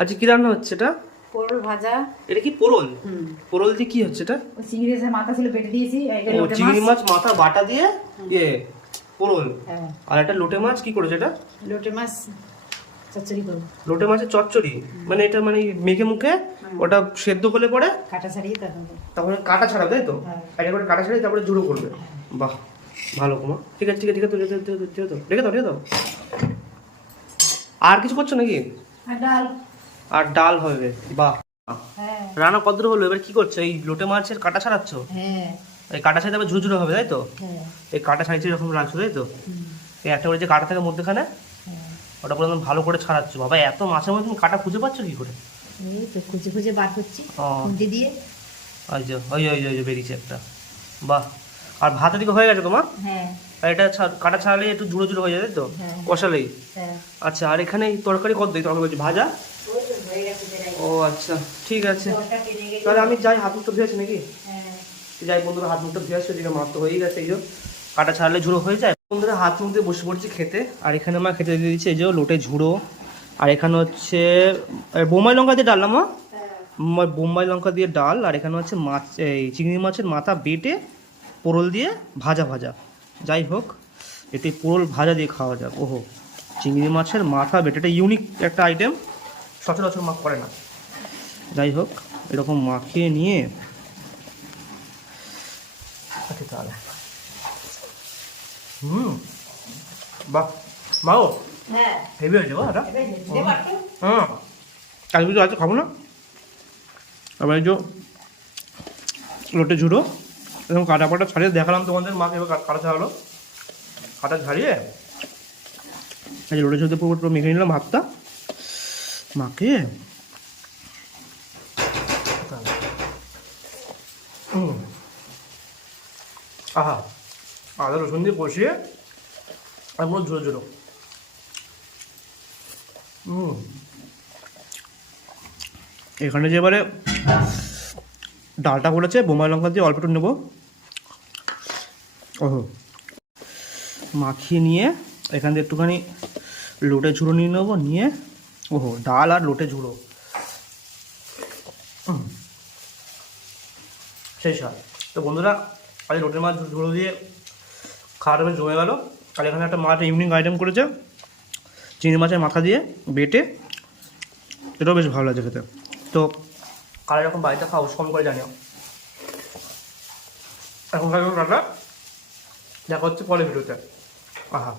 আচ্ছা কি রান্না হচ্ছে এটা? পোরল ভাজা। এটা কি পোরল? পোরল দিয়ে কি হচ্ছে এটা? ও চিংড়ি মাছের মাথা ছিল বেটে দিয়েছি, এটা ও লোটে চিংড়ি মাছ। মাছ মাথা বাটা দিয়ে পোরল। হ্যাঁ, আর এটা লোটে মাছ কি করেছে এটা? লোটে মাছ চচ্চড়ি করব। লোটে মাছের চচ্চড়ি, মানে এটা মানে মেখে মুখে ওটা সেদ্ধ হলে পরে কাটা ছাড়িয়ে তারপরে কাটা ছাড়াবে, তাই তো? হ্যাঁ। একটা করে কাটা ছাড়িয়ে তারপরে ঝুড়ো করবে। বাহ, ভালো কুমা। ঠিক আছে ঠিক আছে, ঠিক আছে, রেখে দাও রেখে দাও। আর কিছু করছো নাকি? আর ডাল। আর ডাল হবে, বাহ। হ্যাঁ রান্না কত দূর হলো? এবার কি করছো? এই লোটে মাছের কাটা ছাড়াচ্ছ? হ্যাঁ এই কাটা ছাড়িয়ে আবার ঝুরঝুরে হবে, তাই তো? হ্যাঁ। এই কাটা ছাড়িয়ে এরকম রাখছো, তাই তো? এই একটা করে যে কাটা থাকে মধ্যেখানে, ওটা পুরো একদম ভালো করে ছাড়াচ্ছ। বাবা, এত মাছের মধ্যে তুমি কাটা খুঁজে পাচ্ছ কি করে? এই তো খুঁজে খুঁজে বার করছি ও খুঁটি দিয়ে। ওই যে ওই যে বেরিয়েছে একটা। বাহ। আর ভাত দিকে হয়ে গেছে তোমার? হ্যাঁ আর এটা কাটা ছাড়ালে একটু ঝুড়ো ঝুড়ো হয়ে যায়, তাই তো? হ্যাঁ। কষালেই। হ্যাঁ। আচ্ছা, আর এখানে এই তরকারি কত দিই? তরকারি বলছি ভাজা। ওই তো হয়ে গেছে প্রায়। ও আচ্ছা, ঠিক আছে। জলটা টেনে গেছে। তাহলে আমি যাই, হাত মুখটা ধুয়েছি নাকি? হ্যাঁ। যাই বন্ধুরা, হাত মুখটা ধুয়ে আসছে, ওদিকে মাছ তো হয়েই গেছে। এই যে কাটা ছাড়ালে ঝুড়ো হয়ে যায়। বন্ধুরা হাত মুখ দিয়ে বসে পড়ছি খেতে। আর এখানে মা খেতে দিয়ে দিচ্ছে এই যে লোটে ঝুড়ো। আর এখানে হচ্ছে বোম্বাই লঙ্কা দিয়ে ডাল না মা? বোম্বাই লঙ্কা দিয়ে ডাল। আর এখানে হচ্ছে মাছ, এই চিংড়ি মাছের মাথা বেটে পোরল দিয়ে ভাজা ভাজা। যাই হোক, এতে পোরল ভাজা দিয়ে খাওয়া যাক। ওহো, চিংড়ি মাছের মাথা বেটে, এটা ইউনিক একটা আইটেম, সচরাচর মা করে না। যাই হোক, এরকম মাখিয়ে নিয়ে আচ্ছা তাহলে বাহ মাও হ্যাঁ। হেভি হয়েছে গো এটা। এবার দিতে পারতো। হ্যাঁ, কাল কিছু আছে খাবো না। আবার এই যে লোটে ঝুড়ো এরকম কাটা পাটা ছাড়িয়ে দেখালাম তোমাদের, মাকে এবার কাটা ছাড়ালো। কাটা ছাড়িয়ে এই যে লোটে ঝুড়োতে পুরো পুরো মেখে নিলাম ভাতটা মাকে। আহা, আদা রসুন দিয়ে কষিয়ে আর পুরো ঝুড়ো ঝুড়ো। এখানে যে এবারে ডালটা করেছে বোম্বাই লঙ্কা দিয়ে অল্প একটু নেবো। ওহো, মাখিয়ে নিয়ে এখান থেকে একটুখানি লোটে ঝুড়ো নিয়ে নেবো, নিয়ে ওহো ডাল আর লোটে ঝুড়ো সেই স্বাদ। তো বন্ধুরা, আজ লোটে মাছ ঝুড়ো দিয়ে খাওয়াটা বেশ জমে গেল। আর এখানে একটা মাছ ইউনিক আইটেম করেছে চিংড়ি মাছের মাথা দিয়ে বেটে, এটাও বেশ ভালো লাগছে খেতে। তো কারা এরকম বাড়িতে খাওয়া কম করে জানিও। এখন খাওয়া টাটা, দেখা হচ্ছে পরে ভিডিওতে। আহা